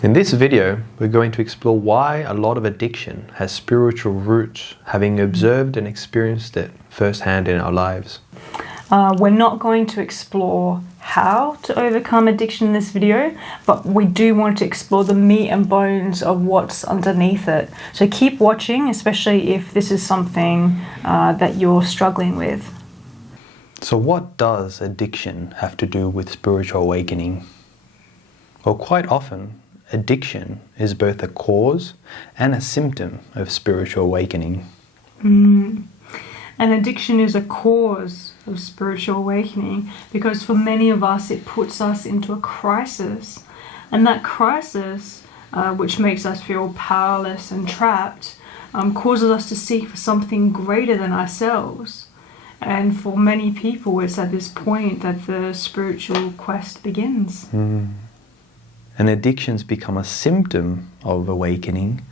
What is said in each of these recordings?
In this video, we're going to explore why a lot of addiction has spiritual roots, having observed and experienced it firsthand in our lives. We're not going to explore how to overcome addiction in this video, but we do want to explore the meat and bones of what's underneath it. So keep watching, especially if this is something that you're struggling with. So what does addiction have to do with spiritual awakening? Well, quite often, addiction is both a cause and a symptom of spiritual awakening. And addiction is a cause of spiritual awakening because for many of us it puts us into a crisis, and that crisis, which makes us feel powerless and trapped, causes us to seek for something greater than ourselves. And for many people it's at this point that the spiritual quest begins. And addictions become a symptom of awakening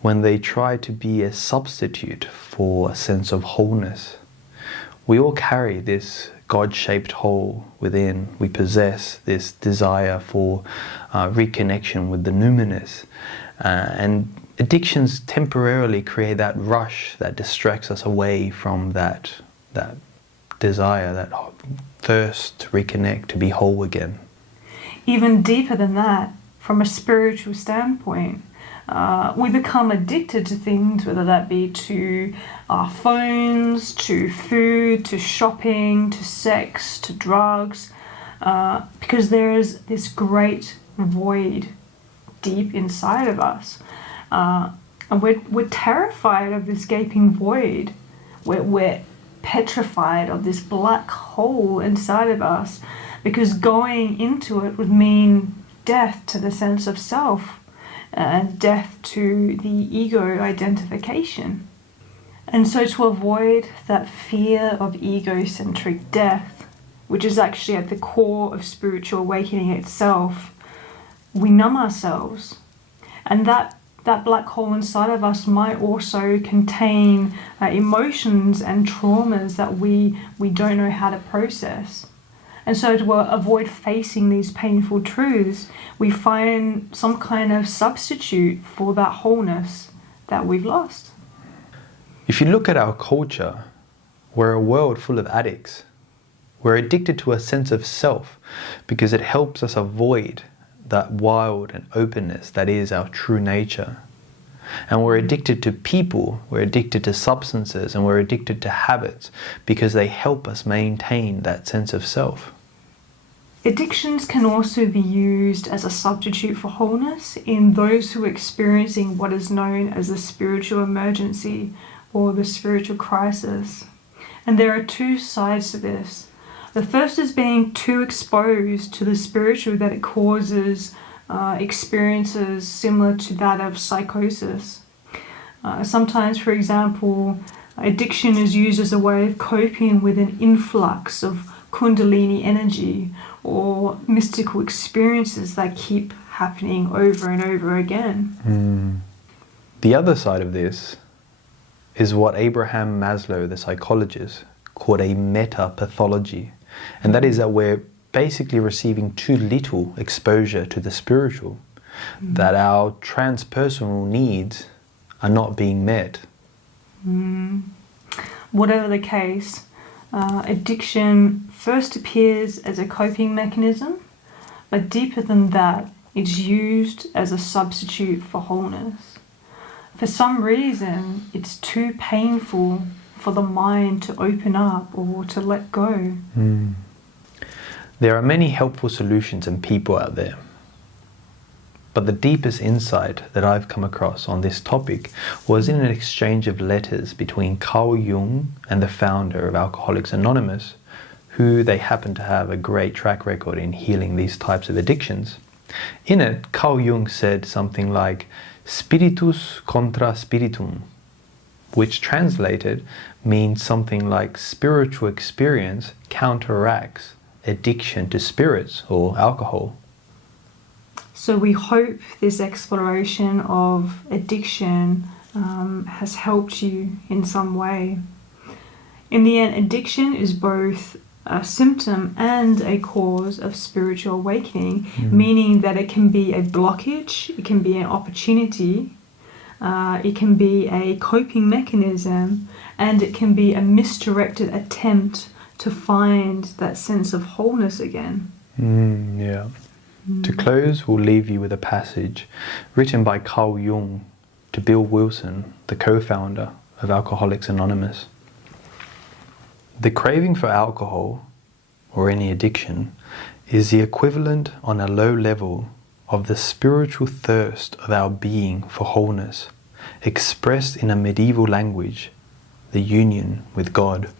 when they try to be a substitute for a sense of wholeness. We all carry this God-shaped hole within. We possess this desire for reconnection with the numinous. And addictions temporarily create that rush that distracts us away from that desire, that thirst to reconnect, to be whole again. Even deeper than that, from a spiritual standpoint, we become addicted to things, whether that be to our phones, to food, to shopping, to sex, to drugs, because there is this great void deep inside of us. And we're terrified of this gaping void. We're petrified of this black hole inside of us, because going into it would mean death to the sense of self and death to the ego identification. And so to avoid that fear of egocentric death, which is actually at the core of spiritual awakening itself, we numb ourselves. And that black hole inside of us might also contain emotions and traumas that we don't know how to process. And so to avoid facing these painful truths, we find some kind of substitute for that wholeness that we've lost. If you look at our culture, we're a world full of addicts. We're addicted to a sense of self because it helps us avoid that wild and openness that is our true nature. And we're addicted to people, we're addicted to substances, and we're addicted to habits because they help us maintain that sense of self. Addictions can also be used as a substitute for wholeness in those who are experiencing what is known as the spiritual emergency or the spiritual crisis. And there are two sides to this. The first is being too exposed to the spiritual that it causes experiences similar to that of psychosis. Sometimes, for example, addiction is used as a way of coping with an influx of kundalini energy or mystical experiences that keep happening over and over again. The other side of this is what Abraham Maslow, the psychologist, called a meta-pathology. And that is that we're basically receiving too little exposure to the spiritual, that our transpersonal needs are not being met. Whatever the case, addiction first appears as a coping mechanism, but deeper than that, it's used as a substitute for wholeness. For some reason, it's too painful for the mind to open up or to let go. There are many helpful solutions and people out there. But the deepest insight that I've come across on this topic was in an exchange of letters between Carl Jung and the founder of Alcoholics Anonymous, who they happen to have a great track record in healing these types of addictions. In it, Carl Jung said something like, "Spiritus contra spiritum," which translated means something like spiritual experience counteracts addiction to spirits or alcohol. So we hope this exploration of addiction has helped you in some way. In the end, addiction is both a symptom and a cause of spiritual awakening, meaning that it can be a blockage, it can be an opportunity, it can be a coping mechanism, and it can be a misdirected attempt to find that sense of wholeness again. Yeah. To close, we'll leave you with a passage written by Carl Jung to Bill Wilson, the co-founder of Alcoholics Anonymous. The craving for alcohol, or any addiction, is the equivalent on a low level of the spiritual thirst of our being for wholeness, expressed in a medieval language, the union with God.